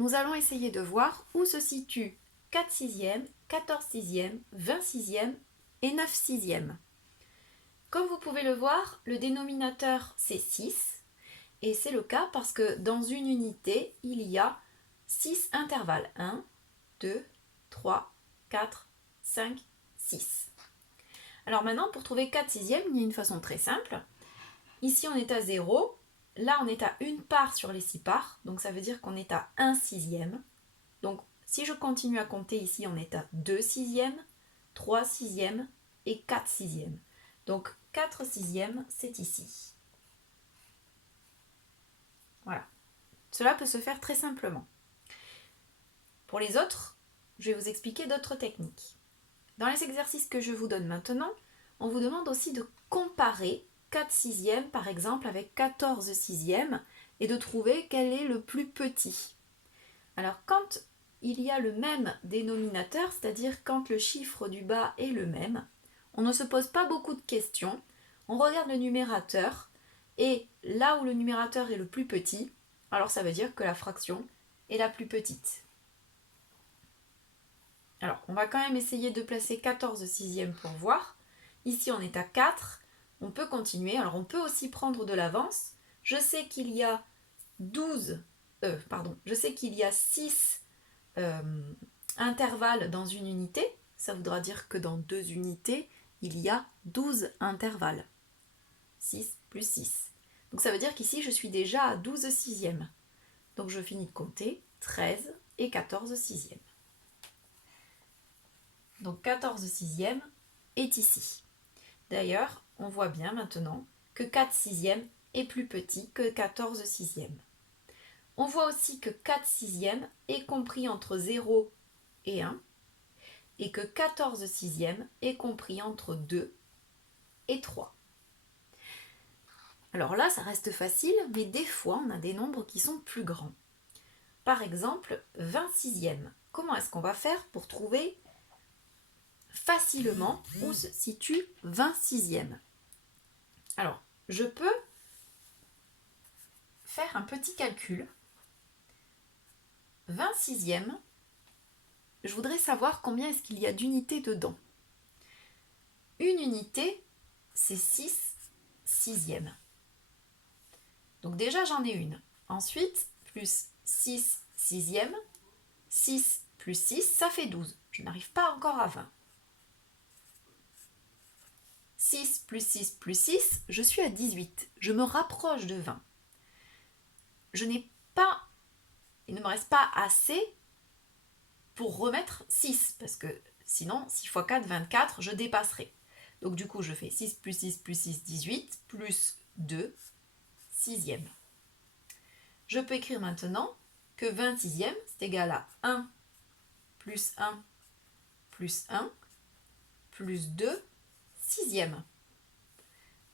nous allons essayer de voir où se situent 4 sixièmes, 14 sixièmes, 20 sixièmes et 9 sixièmes. Comme vous pouvez le voir, le dénominateur c'est 6 et c'est le cas parce que dans une unité, il y a 6 intervalles. 1, 2, 3, 4, 5, 6. Alors maintenant, pour trouver 4 sixièmes, il y a une façon très simple. Ici, on est à 0. Là, on est à une part sur les 6 parts. Donc, ça veut dire qu'on est à 1 sixième. Donc, si je continue à compter ici, on est à 2 sixièmes, 3 sixièmes et 4 sixièmes. Donc, 4 sixièmes, c'est ici. Voilà. Cela peut se faire très simplement. Pour les autres, je vais vous expliquer d'autres techniques. Dans les exercices que je vous donne maintenant, on vous demande aussi de comparer 4 sixièmes par exemple avec 14 sixièmes et de trouver quel est le plus petit. Alors quand il y a le même dénominateur, c'est-à-dire quand le chiffre du bas est le même, on ne se pose pas beaucoup de questions, on regarde le numérateur et là où le numérateur est le plus petit, alors ça veut dire que la fraction est la plus petite. Alors, on va quand même essayer de placer 14 sixièmes pour voir. Ici, on est à 4. On peut continuer. Alors, on peut aussi prendre de l'avance. Je sais qu'il y a 6 intervalles dans une unité. Ça voudra dire que dans 2 unités, il y a 12 intervalles. 6 plus 6. Donc, ça veut dire qu'ici, je suis déjà à 12 sixièmes. Donc, je finis de compter 13 et 14 sixièmes. Donc 14 sixièmes est ici. D'ailleurs, on voit bien maintenant que 4 sixièmes est plus petit que 14 sixièmes. On voit aussi que 4 sixièmes est compris entre 0 et 1 et que 14 sixièmes est compris entre 2 et 3. Alors là, ça reste facile, mais des fois, on a des nombres qui sont plus grands. Par exemple, 20 sixièmes. Comment est-ce qu'on va faire pour trouver facilement où se situe 20 sixièmes? Alors, je peux faire un petit calcul. 20 sixièmes, je voudrais savoir combien est-ce qu'il y a d'unités dedans. Une unité, c'est 6 sixièmes. Donc déjà, j'en ai une. Ensuite, plus 6 sixièmes, 6 plus 6, ça fait 12. Je n'arrive pas encore à 20. 6 plus 6 plus 6, je suis à 18. Je me rapproche de 20. Il ne me reste pas assez pour remettre 6, parce que sinon, 6 x 4, 24, je dépasserai. Donc du coup, je fais 6 plus 6 plus 6, 18, plus 2, sixième. Je peux écrire maintenant que 20 sixièmes, c'est égal à 1 plus 1 plus 1 plus 2 sixièmes.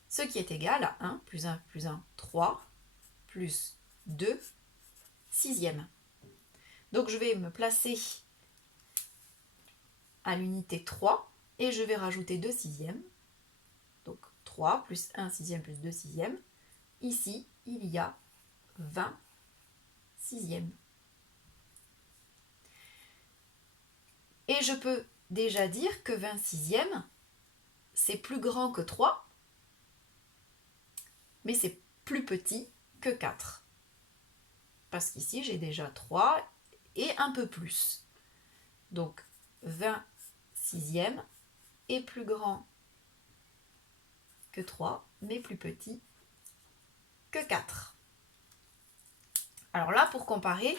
Ce qui est égal à 1 plus 1 plus 1, 3, plus 2 sixièmes. Donc je vais me placer à l'unité 3 et je vais rajouter 2 sixièmes. Donc 3 plus 1 sixième plus 2 sixièmes. Ici, il y a 20 sixièmes. Et je peux déjà dire que 20 sixièmes, c'est plus grand que 3, mais c'est plus petit que 4. Parce qu'ici, j'ai déjà 3 et un peu plus. Donc 20 sixièmes est plus grand que 3, mais plus petit que 4. Alors là, pour comparer,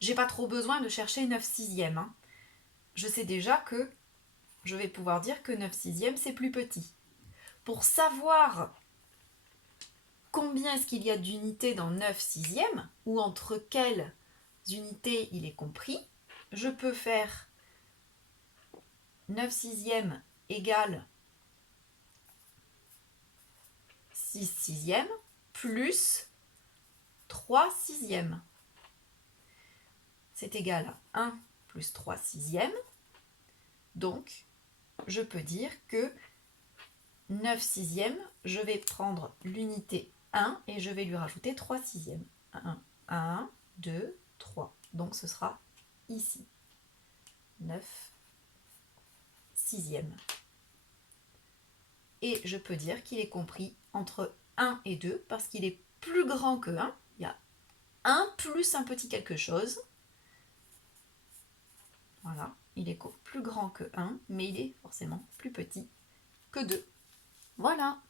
j'ai pas trop besoin de chercher 9 sixièmes. Je sais déjà que je vais pouvoir dire que 9 sixièmes, c'est plus petit. Pour savoir combien est-ce qu'il y a d'unités dans 9 sixièmes, ou entre quelles unités il est compris, je peux faire 9 sixièmes égale 6 sixièmes plus 3 sixièmes. C'est égal à 1 plus 3 sixièmes. Donc, je peux dire que 9 sixièmes, je vais prendre l'unité 1 et je vais lui rajouter 3 sixièmes. 1, 2, 3. Donc ce sera ici. 9 sixièmes. Et je peux dire qu'il est compris entre 1 et 2 parce qu'il est plus grand que 1. Il y a 1 plus un petit quelque chose. Voilà, il est plus grand que 1, mais il est forcément plus petit que 2. Voilà.